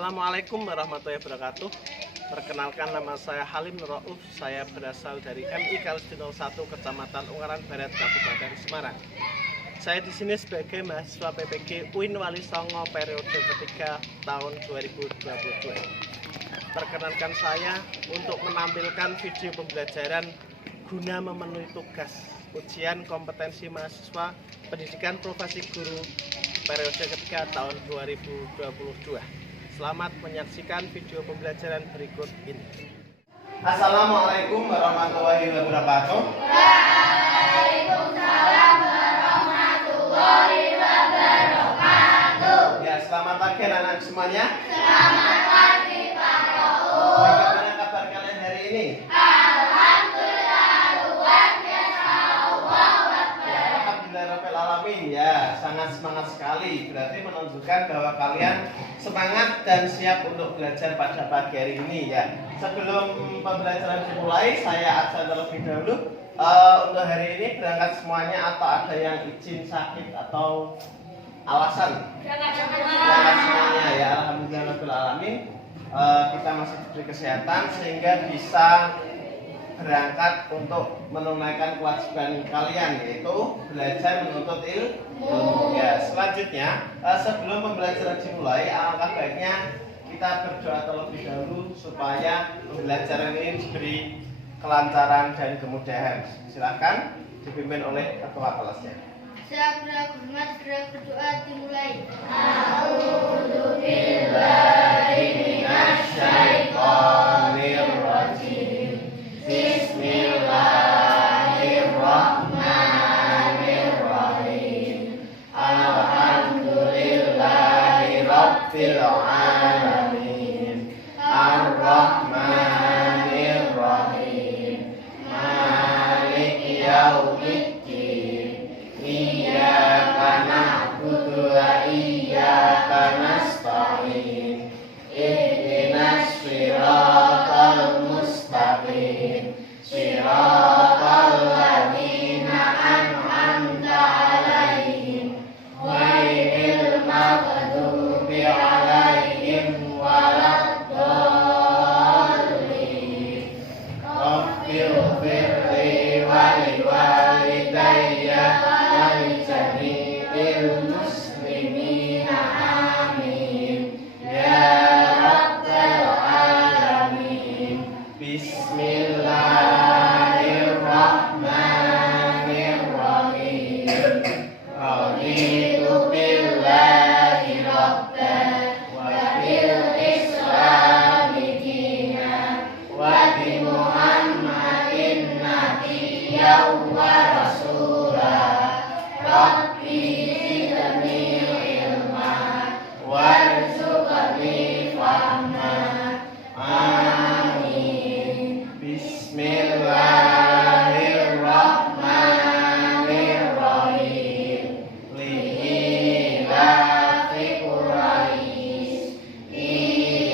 Assalamualaikum warahmatullahi wabarakatuh. Perkenalkan, nama saya Halim Nurauf. Saya berasal dari MI Kalsdi 01 Kecamatan Ungaran Barat, Kabupaten Semarang. Saya di sini sebagai mahasiswa PPG UIN Wali Songo periode ketiga tahun 2022. Perkenalkan saya untuk menampilkan video pembelajaran guna memenuhi tugas ujian kompetensi mahasiswa pendidikan profesi guru periode ketiga tahun 2022. Selamat menyaksikan video pembelajaran berikut ini. Assalamualaikum warahmatullahi wabarakatuh. Waalaikumsalam warahmatullahi wabarakatuh. Ya, selamat pagi anak-anak semuanya. Selamat pagi Pak Rauf. Bagaimana kabar kalian hari ini? Alhamdulillah luar biasa. Allahu Akbar. Alhamdulillah rabbil alamin. Ya, sangat semangat sekali. Berarti menunjukkan bahwa kalian semangat dan siap untuk belajar pada pagi hari ini ya. Sebelum pembelajaran dimulai, saya absen terlebih dahulu. Untuk hari ini berangkat semuanya atau ada yang izin sakit atau alasan? Berangkat semuanya ya. Alhamdulillah rabbil alamin. Kita masih diberi kesehatan sehingga bisa berangkat untuk menunaikan kewajiban kalian, yaitu belajar menuntut ilmu. Ya, selanjutnya sebelum pembelajaran dimulai, alangkah baiknya kita berdoa terlebih dahulu supaya pembelajaran ini diberi kelancaran dan kemudahan. Silakan dipimpin oleh ketua kelasnya. Segera hormat, segera berdoa dimulai. A'udzubillahi minasyaitonirrajim. Bismillahirrahmanirrahim. Alhamdulillahi rabbil alamin. Ar-Rahmanir-Rahim. Maliki yaumiddin. Iyyaka na'budu wa iyyaka nasta'in. Ihdinas siratal mustaqim. Siratal ladzina an'amta 'alaihim ghairil maghdubi 'alaihim waladdallin. Rabbighfirli wa liwalidayya wa lijami'il muslimina amin ya rabbal alamin. Bismillahirrahmanirrahim. Raditu billahi rabban wa bil islami dinan wa bi Muhammadin nabiyyan wa rasula. Rabbi zidni ilma warzuqni fahma. Amin. Bismillahirrahmanirrahim. Li'ilafi Quraisy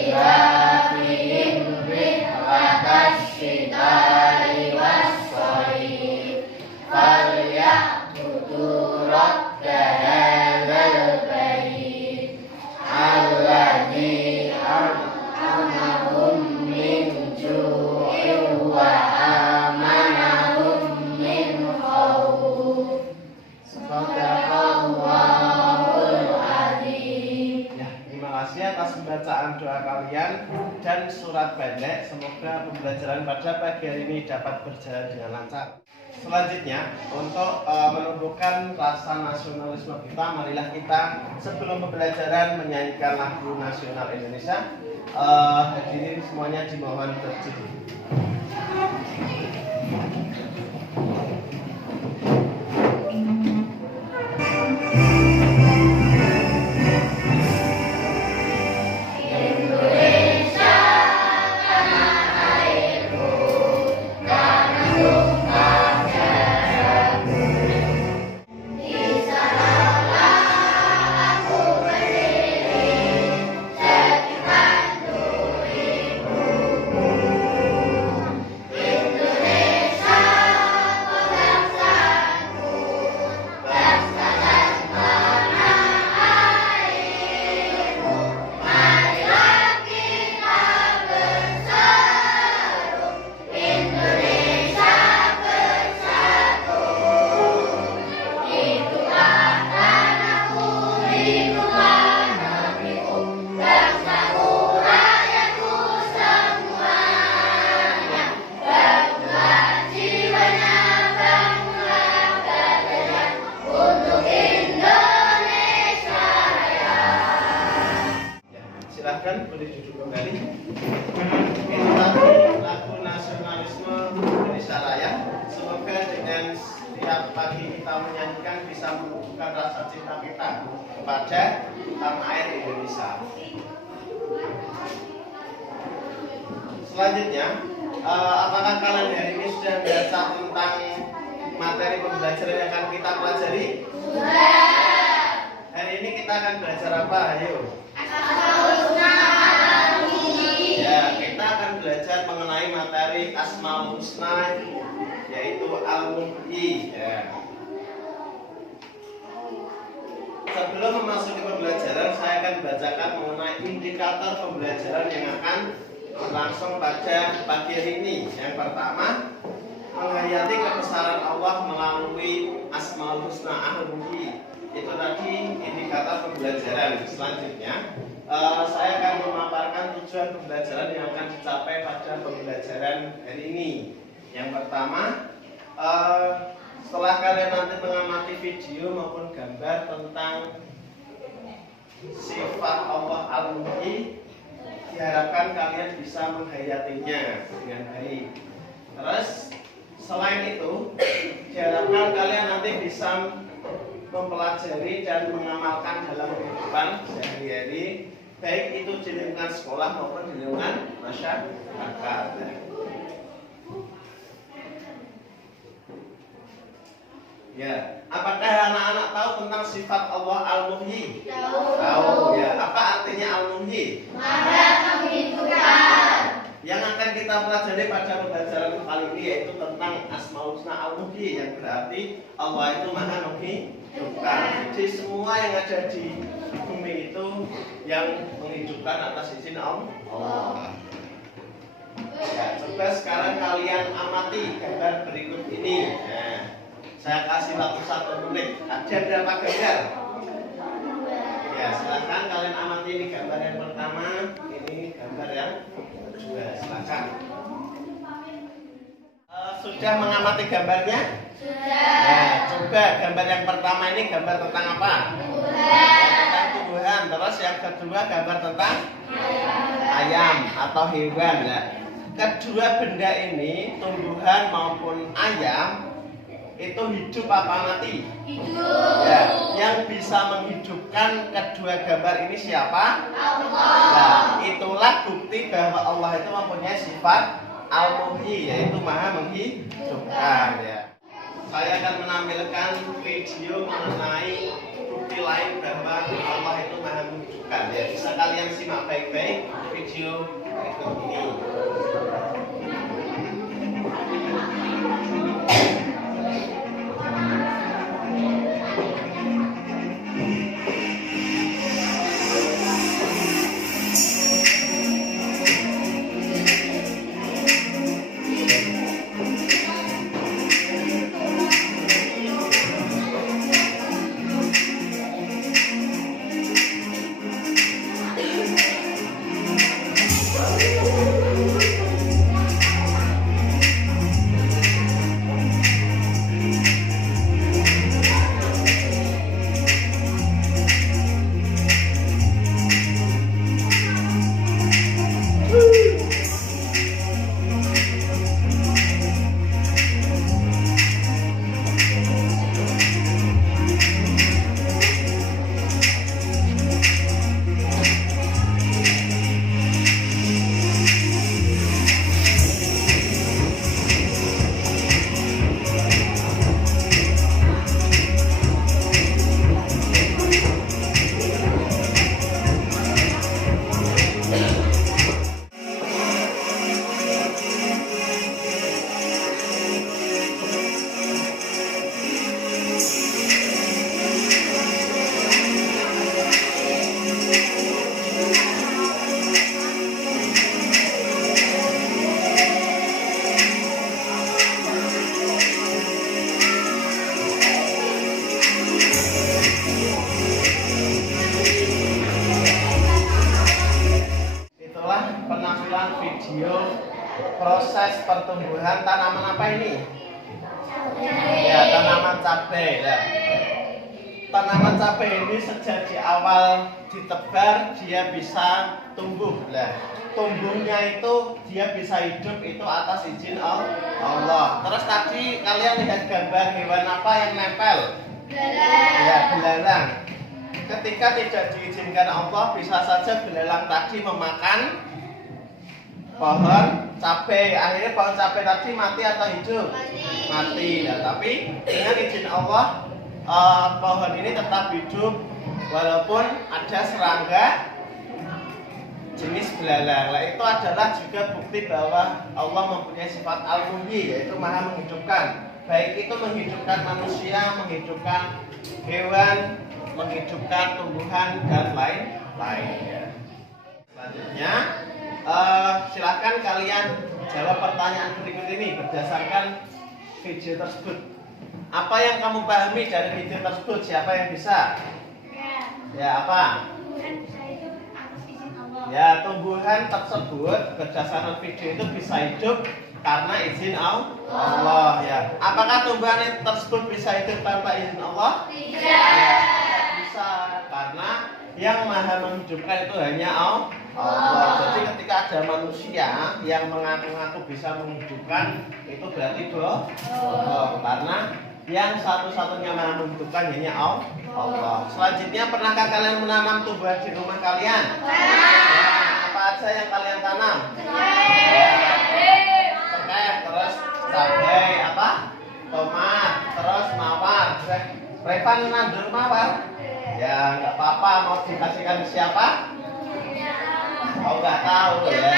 ilafihim rihlatash shita'i was-shayf falyabudu rabba hadzal bait alladzi at'amahum min ju'in wa amanahum min khawf. Shadaqallahul adzim. Ya, terima kasih atas pembacaan doa kalian dan surat pendek. Semoga pembelajaran pada pagi hari ini dapat berjalan dengan lancar. Selanjutnya, untuk menumbuhkan rasa nasionalisme kita, marilah kita sebelum pembelajaran menyanyikan lagu nasional Indonesia. Hadirin semuanya dimohon berdiri. berbicara ya. Semoga dengan setiap pagi kita menyanyikan bisa menumbuhkan rasa cinta kita kepada tanah air Indonesia. Selanjutnya, apakah kalian hari ini sudah belajar tentang materi pembelajaran yang akan kita pelajari? Hari ini kita akan belajar apa? Ayo. Ya, kita akan belajar mengenai materi Asmaul Husna, yaitu Al-Muhyi. Ya. Sebelum memasuki pembelajaran, saya akan bacakan mengenai indikator pembelajaran yang akan berlangsung pada pagi hari ini. Yang pertama, menghayati kebesaran Allah melalui Asmaul Husna Al-Muhyi. Itu tadi indikator pembelajaran. Selanjutnya, saya akan memaparkan tujuan pembelajaran yang akan dicapai pada pembelajaran hari ini. Yang pertama, setelah kalian nanti mengamati video maupun gambar tentang sifat Allah Al-Muhyi, diharapkan kalian bisa menghayatinya dengan baik. Terus selain itu, diharapkan kalian nanti bisa mempelajari dan mengamalkan dalam kehidupan sehari-hari, baik itu di lingkungan sekolah maupun di lingkungan masyarakat. Ya, apakah anak-anak tahu tentang sifat Allah Al-Muhyi? Tahu ya. Apa artinya Al-Muhyi? Maha menghidupkan. Yang akan kita pelajari pada pembelajaran kali ini yaitu tentang Asmaul Husna Al-Muhyi, yang berarti Allah itu Maha menghidupkan. Jadi semua yang ada di bumi itu yang menghidupkan atas izin Allah. Ya, coba sekarang kalian amati gambar berikut ini. Nah, saya kasih waktu 1 menit. Ada berapa gambar? Ya, silakan kalian amati ini gambar yang pertama, ini gambar yang kedua. Silakan. Sudah mengamati gambarnya? Sudah. Nah, coba gambar yang pertama ini gambar tentang apa? Tentang tumbuhan. Terus yang kedua gambar tentang ayam atau hewan. Nah, kedua benda ini, tumbuhan maupun ayam, itu hidup apa mati? Hidup. Ya, yang bisa menghidupkan kedua gambar ini siapa? Allah. Nah, itulah bukti bahwa Allah itu mempunyai sifat Al-Muhyi, yaitu Maha menghidupkan. Ya. Saya akan menampilkan video mengenai bukti lain bahwa Allah itu Maha menghidupkan. Ya, bisa kalian simak baik-baik video berikut ini. proses pertumbuhan tanaman apa ini? Ya, tanaman cabai. Ya. Tanaman cabai ini sejak di awal ditebar dia bisa tumbuh. Nah, tumbuhnya itu dia bisa hidup itu atas izin Allah. Terus kalian lihat gambar hewan apa yang nempel? Belalang. Ya, belalang. Ketika tidak diizinkan Allah, bisa saja belalang tadi memakan pohon cabai. Akhirnya pohon cabai tadi mati atau hidup? Mati. Nah, tapi dengan izin Allah, pohon ini tetap hidup walaupun ada serangga jenis belalang. Nah, itu adalah juga bukti bahwa Allah mempunyai sifat al-muhyi, yaitu maha menghidupkan. Baik itu menghidupkan manusia, menghidupkan hewan, menghidupkan tumbuhan dan lain-lain. Selanjutnya, silakan kalian jawab pertanyaan berikut ini berdasarkan video tersebut. Apa yang kamu pahami dari video tersebut? Siapa yang bisa? Ya, apa? Ya, tumbuhan tersebut berdasarkan video itu bisa hidup karena izin Allah. Ya, apakah tumbuhan tersebut bisa hidup tanpa izin Allah? Tidak. Ya, bisa, karena yang maha menghidupkan itu hanya Allah. Jadi ketika ada manusia yang mengaku-ngaku bisa menghidupkan, itu berarti bohong, karena yang satu-satunya maha menghidupkan hanya Allah. Selanjutnya, pernahkah kalian menanam tumbuhan di rumah kalian? Apa aja yang kalian tanam? Cengkeh, terus cabai, apa? Tomat, terus mawar. Revan nandur mawar? Ya, nggak apa-apa. Mau dikasihkan ke siapa? Oh, nggak tahu ya.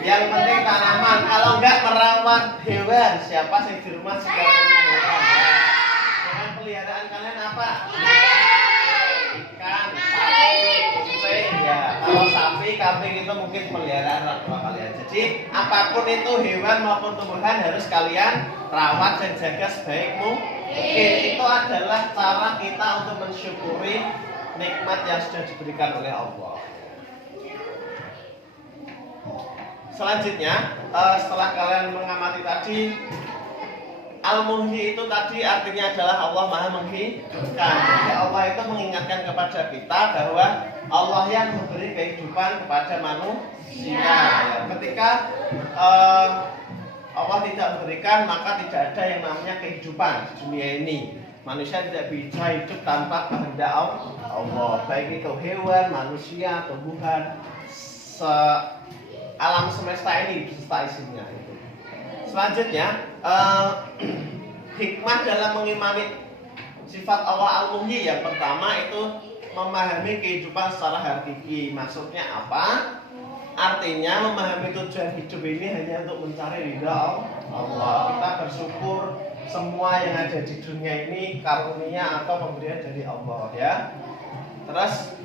Yang penting tanaman. Kalau nggak merawat hewan, siapa sih di rumah suka punya hewan? Hewan peliharaan kalian apa? Ikan, sapi, kucing. Ya, kalau sapi, kambing itu mungkin peliharaan orang tua kalian. Jadi apapun itu hewan maupun tumbuhan harus kalian rawat dan jaga sebaik mungkin. Itu adalah cara kita untuk mensyukuri nikmat yang sudah diberikan oleh Allah. Selanjutnya, setelah kalian mengamati tadi, Al-Muhyi itu tadi artinya adalah Allah Maha menghidupkan. Jadi Allah itu mengingatkan kepada kita bahwa Allah yang memberi kehidupan kepada manusia. Ya, ketika Allah tidak memberikan, maka tidak ada yang namanya kehidupan di dunia ini. Manusia tidak bisa hidup tanpa kehendak Allah. Baik itu hewan, manusia, tumbuhan, alam semesta ini beserta isinya itu. Selanjutnya, hikmah dalam mengimani sifat Allah Al-Muhyi yang pertama itu memahami kehidupan secara hakiki. Maksudnya apa? Artinya memahami tujuan hidup ini hanya untuk mencari ridha Allah. Kita bersyukur semua yang ada di dunia ini karunia atau pemberian dari Allah, ya. Terus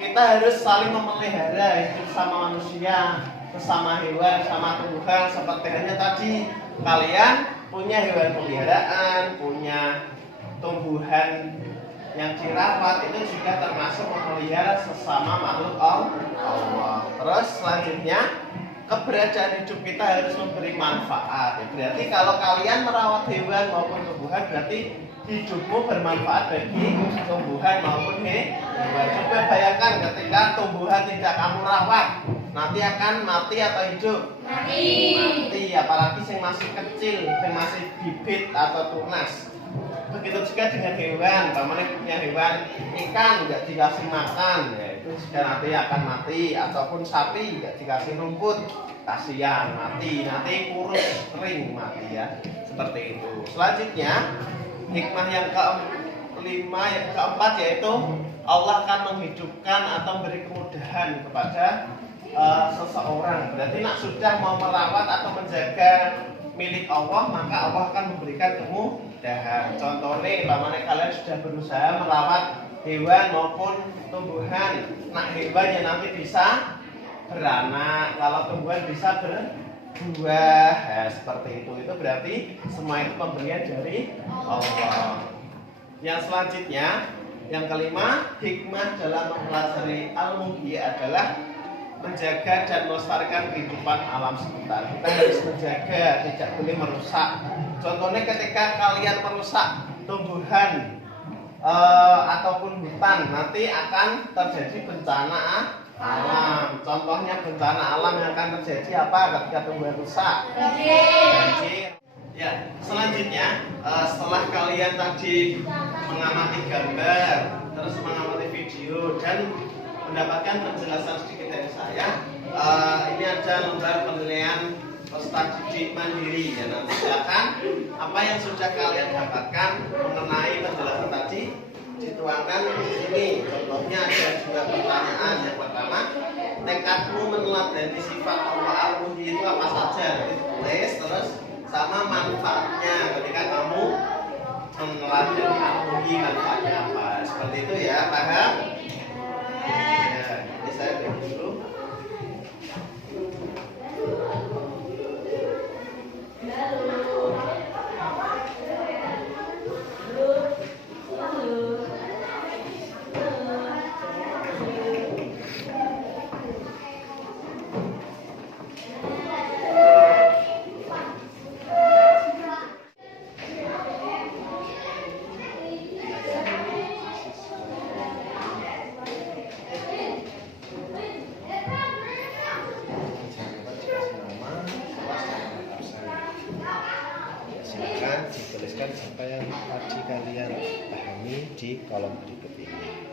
kita harus saling memelihara hidup sama manusia, bersama hewan, sama tumbuhan. Seperti hanya tadi kalian punya hewan peliharaan, punya tumbuhan yang dirawat, itu juga termasuk memelihara sesama makhluk Allah. Terus selanjutnya, keberadaan hidup kita harus memberi manfaat. Berarti kalau kalian merawat hewan maupun tumbuhan, berarti hidupmu bermanfaat bagi tumbuhan maupun hewan. Coba bayangkan ketika tumbuhan tidak kamu rawat, nanti akan mati atau hidup? Mati, apalagi yang masih kecil, yang masih bibit atau tunas. Begitu juga dengan hewan, pamannya punya hewan ikan nggak dikasih makan, ya itu juga nanti akan mati. Ataupun sapi nggak dikasih rumput, kasihan mati, nanti kurus kering mati, ya seperti itu. Selanjutnya, hikmah yang keempat yaitu Allah akan menghidupkan atau memberi kemudahan kepada seseorang. Berarti nak sudah mau merawat atau menjaga milik Allah, maka Allah akan memberikan kemudahan. Contohnya, pamannya kalian sudah berusaha merawat hewan maupun tumbuhan. Nah, hewan yang nanti bisa beranak, kalau tumbuhan bisa berbuah, ya, seperti itu. Itu berarti semua itu pemberian dari Allah. Yang selanjutnya, yang kelima, hikmah dalam mempelajari Al-Muhyi adalah menjaga dan melestarikan kehidupan alam sekitar. Kita harus menjaga, tidak boleh merusak. Contohnya ketika kalian merusak tumbuhan ataupun hutan, nanti akan terjadi bencana alam. Contohnya bencana alam yang akan terjadi apa ketika tumbuhan rusak? Banjir. Ya, selanjutnya setelah kalian tadi mengamati gambar, terus mengamati video dan mendapatkan penjelasan sedikit dari saya, ini ada lembar penilaian peserta didik mandiri. Ya, nanti silakan apa yang sudah kalian dapatkan mengenai penjelasan tadi dituangkan di sini. Contohnya ada 2 pertanyaan. Yang pertama, tekadmu meneladani sifat Allah Al-Muhyi itu apa saja? Nanti ditulis, terus sama manfaatnya ketika kamu meneladani Al-Muhyi, manfaatnya apa? Seperti itu ya, paham? Ya, ini saya beri dulu. Silakan dituliskan siapa yang tadi kalian pahami di kolom berikut ini.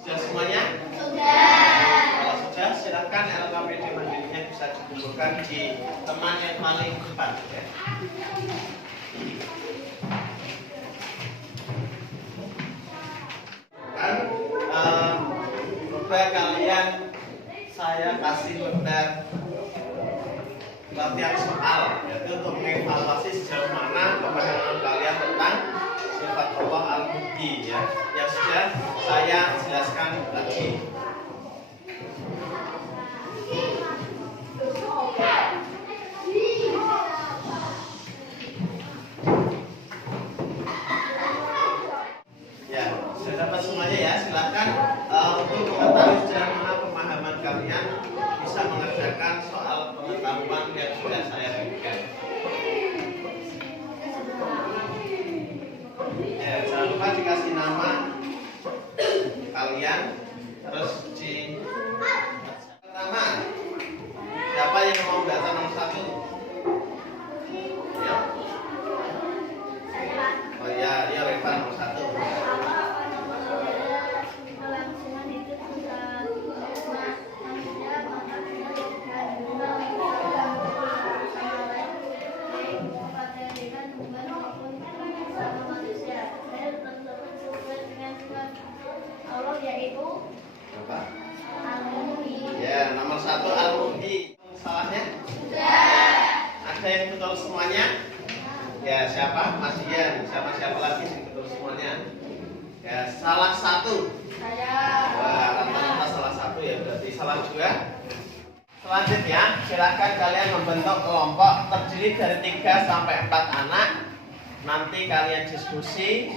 Sudah semuanya? Kalau sudah, silakan LKPD mandirinya bisa dikumpulkan di teman yang paling depan. Ya. Kan, coba kalian saya kasih lembar latihan soal, yaitu untuk mengevaluasi sejauh mana pemahaman kalian tentang sifat Allah Al-Muhyi, ya, yang sudah saya jelaskan tadi. Ya, sudah dapat semuanya ya. Silakan untuk mengetahui sejauh mana pemahaman kalian bisa mengerjakan soal pengetahuan yang sudah saya berikan. Ya, jangan lupa dikasih nama kalian, terus di pertama siapa yang mau baca nomor 1? Ya. Oh ya, ya Reva nomor 1. Yaitu Apa? Al-Muhyi. Ya, nomor 1 Al-Muhyi. Salahnya? Ada yang betul semuanya? Ya, siapa? Mas Ian. Siapa lagi yang betul semuanya? Ya, salah 1. Saya. Wah, rata-rata salah 1 ya, berarti salah 2. Selanjutnya, silakan kalian membentuk kelompok terdiri dari 3 sampai 4 anak. Nanti kalian diskusi,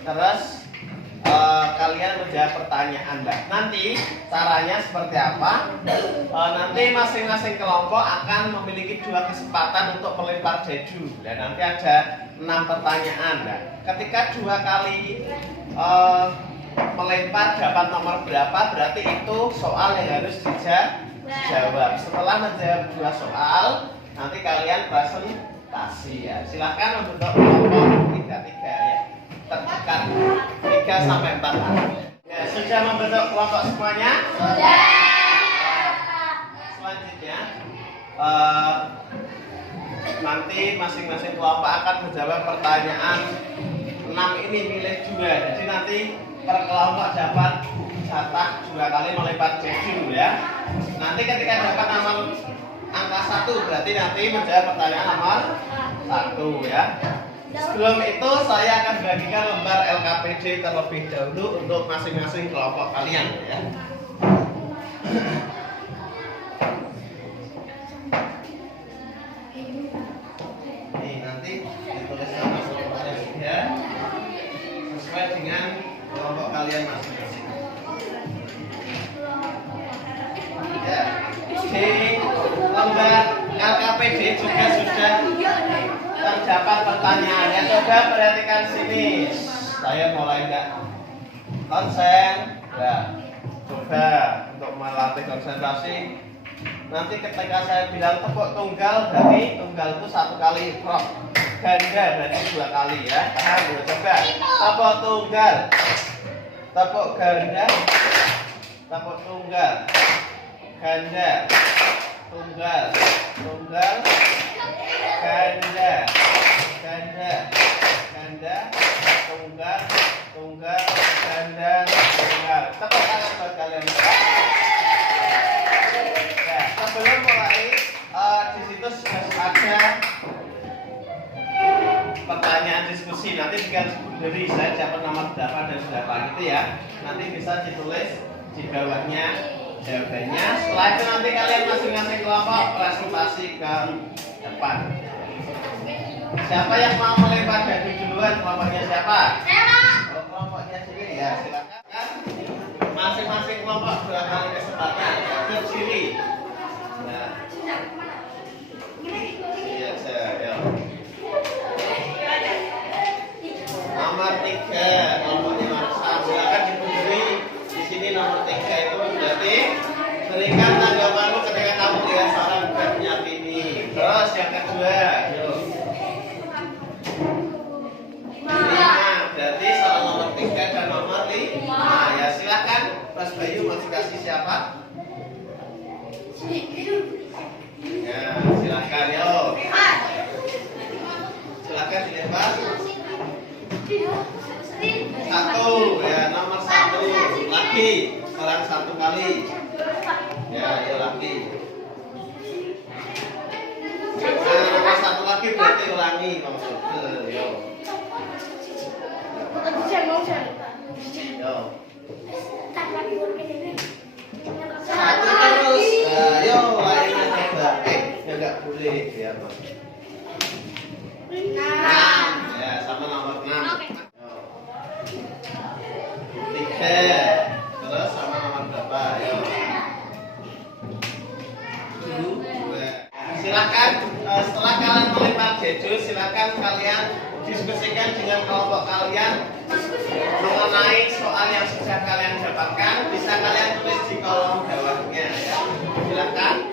terus kalian menjawab pertanyaan. Nanti caranya seperti apa? Nanti masing-masing kelompok akan memiliki 2 kesempatan untuk melempar jeju. Dan nanti ada 6 pertanyaan. Ketika 2 kali melempar dapat nomor berapa, berarti itu soal yang harus dijawab. Setelah menjawab 2 soal, nanti kalian presentasi ya. Silakan membentuk kelompok 3-3 ya. Terdekat 3 sampai 4 anak. Ya, sudah membentuk kelompok semuanya? Sudah. Selanjutnya nanti masing-masing kelompok akan menjawab pertanyaan 6 ini milih 2. Jadi nanti per kelompok dapat jatah 2 kali melipat keju ya. Nanti ketika dapat nomor angka 1 berarti nanti menjawab pertanyaan nomor 1 ya. Sebelum itu saya akan bagikan lembar LKPD terlebih dahulu untuk masing-masing kelompok kalian ya. Nih nanti ditulis nama kelompoknya ya, sesuai dengan kelompok kalian masing-masing. Ya, di lembar LKPD juga sudah terdapat pertanyaannya. Coba perhatikan sini. Saya mulai enggak konsen. Ya, coba untuk melatih konsentrasi. Nanti ketika saya bilang tepuk tunggal, berarti tunggal itu 1 kali prok. Ganda berarti 2 kali ya. Paham ya? Coba tepuk tunggal, tepuk ganda, tepuk tunggal, ganda, tunggal, tunggal, ganda, ganda, ganda, tunggal, tunggal, ganda, tunggal. Tepuk tangan buat kalian. Ya, sebelum mulai di situ sudah ada pertanyaan diskusi. Nanti tinggal beri saya dapat nomor berapa dan berapa gitu ya. Nanti bisa ditulis di bawahnya jawabannya. Setelah itu nanti kalian masing-masing kelompok presentasi ke depan. Siapa yang mau melempar dadu duluan? Kelompoknya siapa? Oh, kelompoknya sini ya, silakan. Masing-masing kelompok 2 kali kesempatan. Berdiri. Nah. Iya, saya. Nomor 3, kelompoknya Marsa. Silakan diberi di sini nomor 3 itu berarti berikan tanggapanmu ketika kamu lihat seorang budak ini. Terus yang kedua, yuk. 5, berarti soal nomor 3 dan nomor 5. Ya silakan, Mas Bayu mau dikasih siapa? Ya silakan yuk. Silakan dilempar. 1 ya, nomor 1 lagi, orang 1 kali. Ya, ya lagi. Nah, nomor 1 lagi berarti ulangi maksud. Yo. Yo. 1 terus. Ayo lainnya coba. Ya enggak boleh ya, Bang. 6. Ya, sama nomor 6. 3. Terus sama nomor berapa? Ayo. 2. Silakan setelah kalian melempar jeju, silakan kalian diskusikan dengan kelompok kalian mengenai soal yang sudah kalian dapatkan. Bisa kalian tulis di kolom bawahnya ya. Silakan.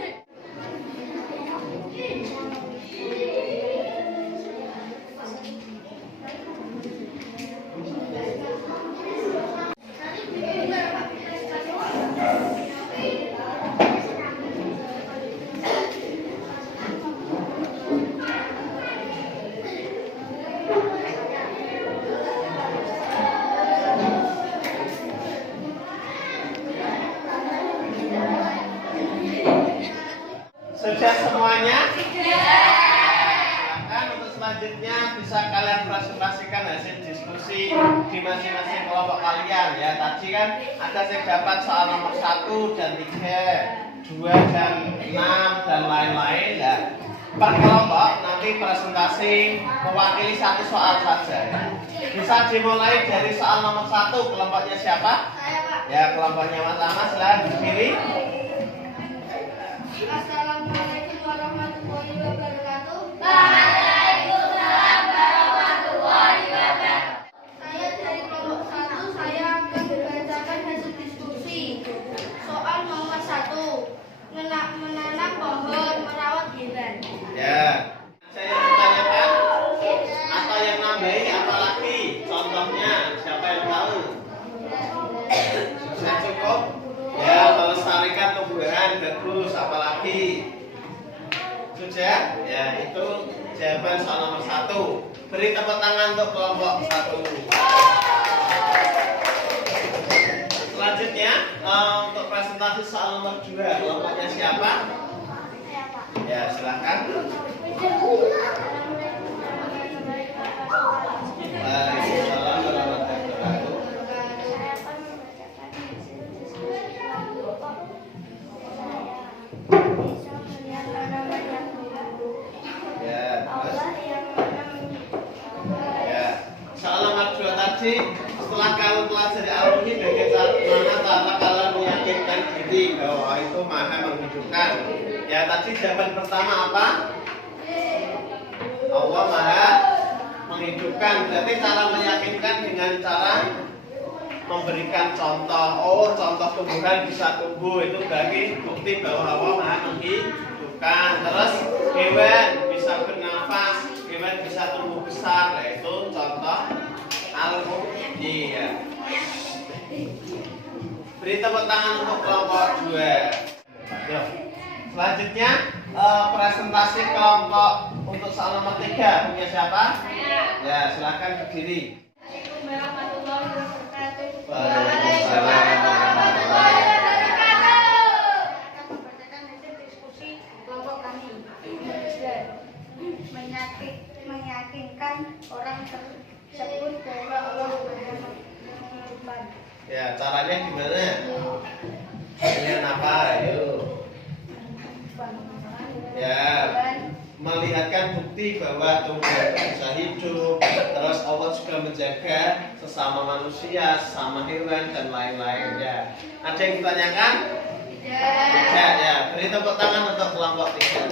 Sudah semuanya? Silakan untuk selanjutnya bisa kalian presentasikan hasil diskusi di masing-masing kelompok kalian ya. Tadi kan ada yang dapat soal nomor 1 dan 3, 2 dan 6 dan lain-lain ya. Per kelompok nanti presentasi mewakili 1 soal saja ya. Bisa dimulai dari soal nomor 1. Kelompoknya siapa? Saya, Pak. Ya, kelompoknya Mas Ahmad, silahkan berdiri. Assalamualaikum warahmatullahi wabarakatuh. Waalaikumsalam warahmatullahi wabarakatuh. Saya dari kelompok 1, saya akan membacakan hasil diskusi. Soal nomor 1, menanam pohon, merawat hewan. Ya. Saya bertanyakan apa yang nambahi apalagi contohnya siapa yang tahu? Sudah cukup? Ya, melestarikan tumbuhan bagus apalagi Sudah? Ya, itu jawaban soal nomor 1. Beri tepuk tangan untuk kelompok 1. Selanjutnya, untuk presentasi soal nomor 2, kelompoknya siapa? Ya, silakan. Waalaikumsalam warahmatullahi wabarakatuh. Ya, terus. Ya, soal nomor 2 tadi, setelah kalian pelajari al-muhyi, bagaimana cara kalian meyakinkan diri bahwa itu maha menghidupkan? Ya, tadi jawaban pertama apa? Allah maha menghidupkan. Berarti cara meyakinkan dengan cara memberikan contoh. Oh, contoh tumbuhan bisa tumbuh, itu berarti bukti bahwa Allah maha menghidupkan. Terus hewan bisa bernafas, hewan bisa tumbuh besar, yaitu contoh al-muhyi. Ya. Beri tepuk tangan untuk kelompok 2. Yuk. Selanjutnya presentasi kelompok untuk soal nomor 3 punya siapa? Ya, silakan berdiri. Waalaikumsalam warahmatullahi meyakinkan orang tersebut bahwa Allah menghidupkan. Ya, caranya gimana? Dengan apa? Ayo. Ya, melihatkan bukti bahwa tumbuhan bisa hidup, terus Allah juga menjaga sesama manusia, sesama hewan dan lain-lainnya. Ada yang ditanyakan? Tidak. Ya, beri tepuk tangan untuk kelompok 3.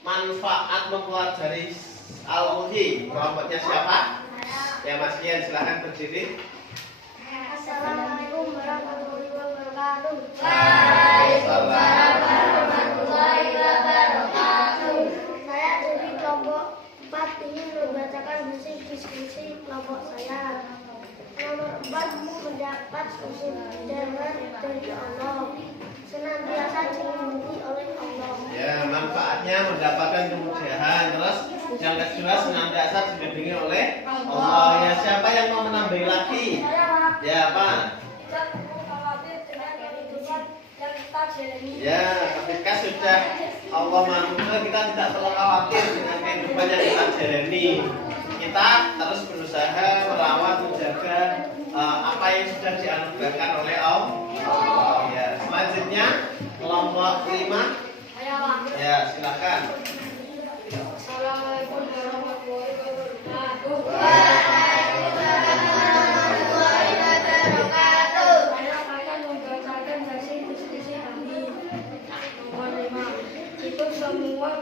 Manfaat mempelajari al-muhyi, kelompoknya siapa? Ya, Mas Kian, silahkan berdiri. Assalamualaikum warahmatullahi wabarakatuh. Waalaikumsalam. Saya dari kelompok 4 ingin membacakan hasil diskusi kelompok saya. Nomor 4, mendapat kemudahan dari Allah, senantiasa dilindungi oleh Allah. Ya, manfaatnya mendapatkan kemudahan. Terus yang kedua, senantiasa dilindungi oleh Allah. Ya, siapa yang mau menambahi lagi? Ya, apa? Ya, ketika sudah Allah manusia, kita tidak perlu khawatir dengan kehidupan yang kita jalani. Kita terus berusaha merawat, menjaga apa yang sudah dianugerahkan oleh Allah. Ya, selanjutnya kelompok 5. Ya, silakan. Assalamualaikum warahmatullahi wabarakatuh. Saya akan membacakan hasil diskusi kami. Nomor 5. Itu semua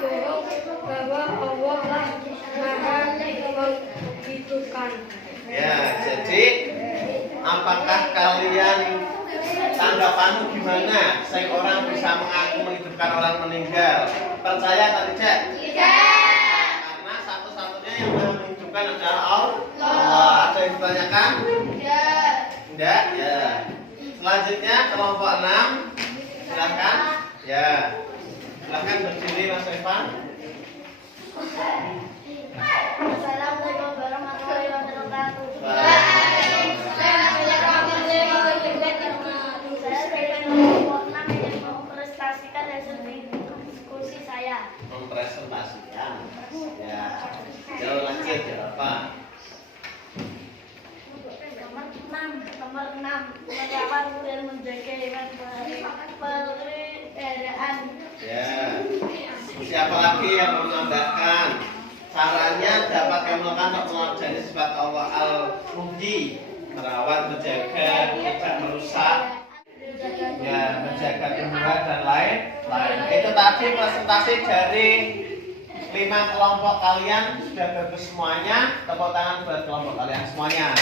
bohong bahwa Allah lah maha menghidupkan. Ya, jadi apakah kalian tanggapanmu gimana? Seorang bisa mengaku menghidupkan orang meninggal. Percaya atau tidak? Tidak. Karena satu-satunya yang maha menghidupkan adalah Allah. Ada yang ditanyakan? Tidak. Tidak? Ya. Selanjutnya kelompok 6. Silakan. Ya. Silakan berdiri Mas Evan. Assalamualaikum warahmatullahi wabarakatuh. Saya dari kelompok 6 yang mempresentasikan hasil diskusi saya. Mempresentasikan. Ya. Jauh lagi apa? Nomor 6 merawat dan menjaga hewan peliharaan. Ya. Siapa lagi yang menambahkan? Caranya dapat kamu lakukan untuk mempelajari sifat Allah al-muhyi, merawat, menjaga, tidak merusak, ya, menjaga tumbuhan dan lain-lain. Itu tadi presentasi dari 5 kelompok kalian. Sudah bagus semuanya. Tepuk tangan buat kelompok kalian semuanya.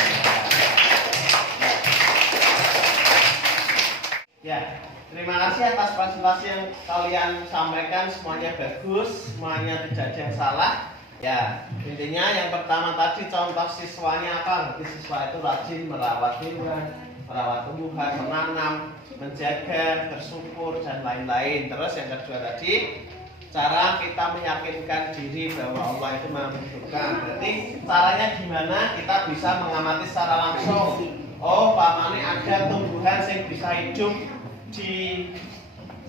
Ya, terima kasih atas presentasi yang kalian sampaikan. Semuanya bagus, semuanya tidak ada yang salah. Ya, intinya yang pertama tadi contoh siswanya apa? Nanti siswa itu rajin merawat hewan, merawat tumbuhan, menanam, menjaga, bersyukur dan lain-lain. Terus yang kedua tadi, cara kita meyakinkan diri bahwa Allah itu Maha menghidupkan. Berarti caranya gimana? Kita bisa mengamati secara langsung. Oh, pamane ada tumbuhan yang bisa hidup di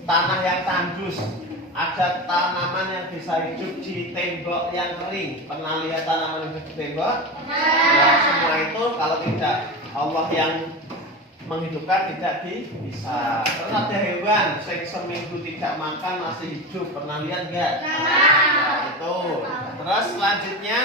tanah yang tandus. Ada tanaman yang bisa hidup di tembok yang kering. Pernah lihat tanaman hidup di tembok? Ya, semua itu kalau tidak Allah yang menghidupkan tidak bisa. Terus ada hewan yang seminggu tidak makan masih hidup. Pernah lihat nggak? Nah, itu. Terus selanjutnya,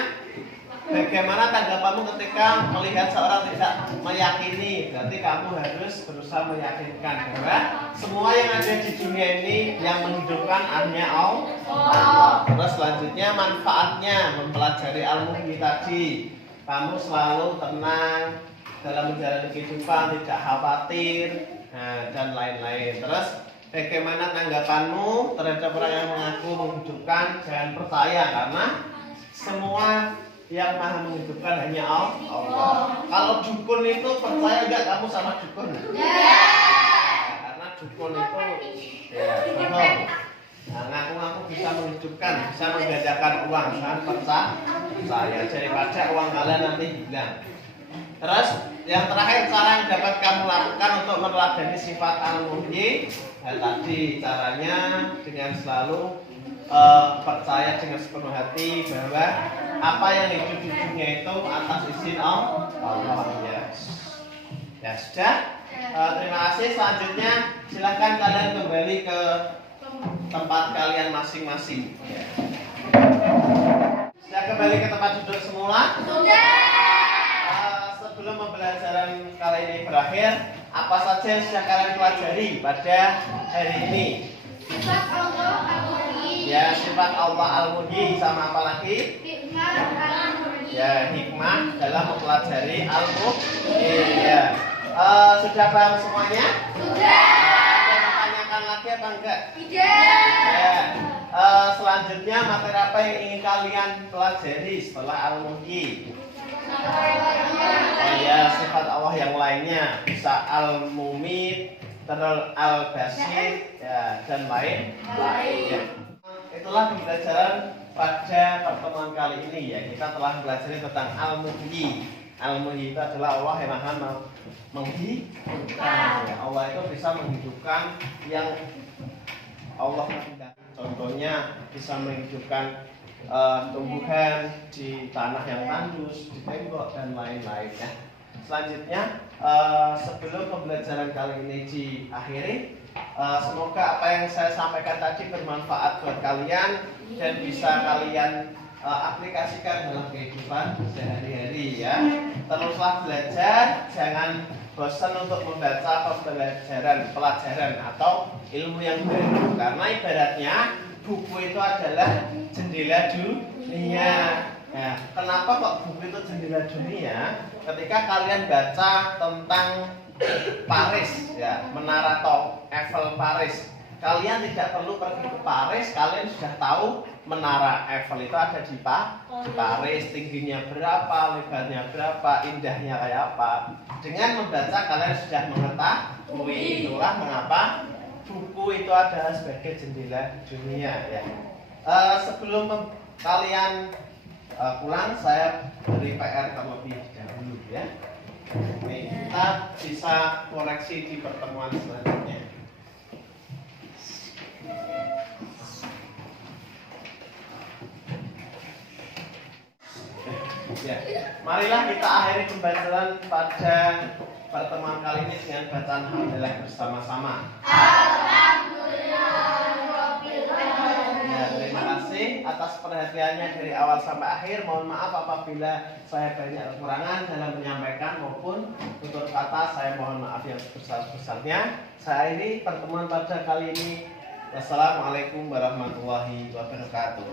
bagaimana tanggapanmu ketika melihat seorang tidak meyakini? Berarti kamu harus berusaha meyakinkan bahwa semua yang ada di dunia ini yang menghidupkan hanya Allah. Terus selanjutnya manfaatnya mempelajari ilmu tadi. Kamu selalu tenang dalam menjalani kehidupan, tidak khawatir, dan lain-lain. Terus bagaimana tanggapanmu terhadap orang yang mengaku menghidupkan? Jangan percaya, karena semua yang Maha menghidupkan hanya Allah. Kalau dukun itu percaya nggak kamu sama dukun? Karena dukun itu bohong. Ngaku-ngaku bisa menghidupkan, bisa menggandakan uang, jangan percaya daripada uang kalian nanti hilang. Terus yang terakhir, cara yang dapat kamu lakukan untuk meneladani sifat al-muhyi. Tadi caranya dengan selalu percaya dengan sepenuh hati bahwa apa yang hidup di dunia itu atas izin Allah. Ya sudah. Terima kasih. Selanjutnya silakan kalian kembali ke tempat kalian masing-masing. Sudah kembali ke tempat duduk semula? Sebelum pembelajaran kali ini berakhir, apa saja yang sudah kalian pelajari pada hari ini? Sifat Allah al-muhyi. Ya, sifat Allah al-muhyi, sama apa lagi? Hikmah al-muhyi. Ya, hikmah dalam mempelajari al-muhyi. Ya. Sudah paham semuanya? Sudah. Ada yang tanyakan lagi apa enggak? Tidak. Ya. Selanjutnya materi apa yang ingin kalian pelajari setelah al-muhyi? Oh ya, sifat Allah yang lainnya, bisa al-mumit, terus al-basit, ya, dan lain. Ya. Itulah pembelajaran pada pertemuan kali ini, ya. Kita telah belajar tentang al-muhyi. Al-muhyi itu adalah Allah yang Maha menghidupkan. Ya, Allah itu bisa menghidupkan yang Allah kehendaki. Contohnya bisa menghidupkan tumbuhan di tanah yang tandus, di tembok, dan lain-lain, ya. Selanjutnya, sebelum pembelajaran kali ini diakhiri, semoga apa yang saya sampaikan tadi bermanfaat buat kalian dan bisa kalian aplikasikan dalam kehidupan sehari-hari, ya. Teruslah belajar, jangan bosan untuk membaca pelajaran atau ilmu yang baru, karena ibaratnya buku itu adalah jendela dunia. Nah, kenapa kok buku itu jendela dunia? Ketika kalian baca tentang Paris, ya, Menara Eiffel Paris, kalian tidak perlu pergi ke Paris, kalian sudah tahu Menara Eiffel itu ada di Paris, tingginya berapa, lebarnya berapa, indahnya kayak apa. Dengan membaca kalian sudah mengetahui. Itulah mengapa buku itu adalah sebagai jendela dunia, ya. Sebelum kalian pulang, saya beri PR terlebih dahulu, ya. Nih, kita bisa koreksi di pertemuan selanjutnya. Ya, marilah kita akhiri pembelajaran pada pertemuan kali ini dengan bacaan hamdalah bersama-sama. Ya, terima kasih atas perhatiannya dari awal sampai akhir. Mohon maaf apabila saya banyak kekurangan dalam menyampaikan maupun tutur kata. Saya mohon maaf yang sebesar-besarnya. Saya akhiri pertemuan pada kali ini. Wassalamualaikum warahmatullahi wabarakatuh.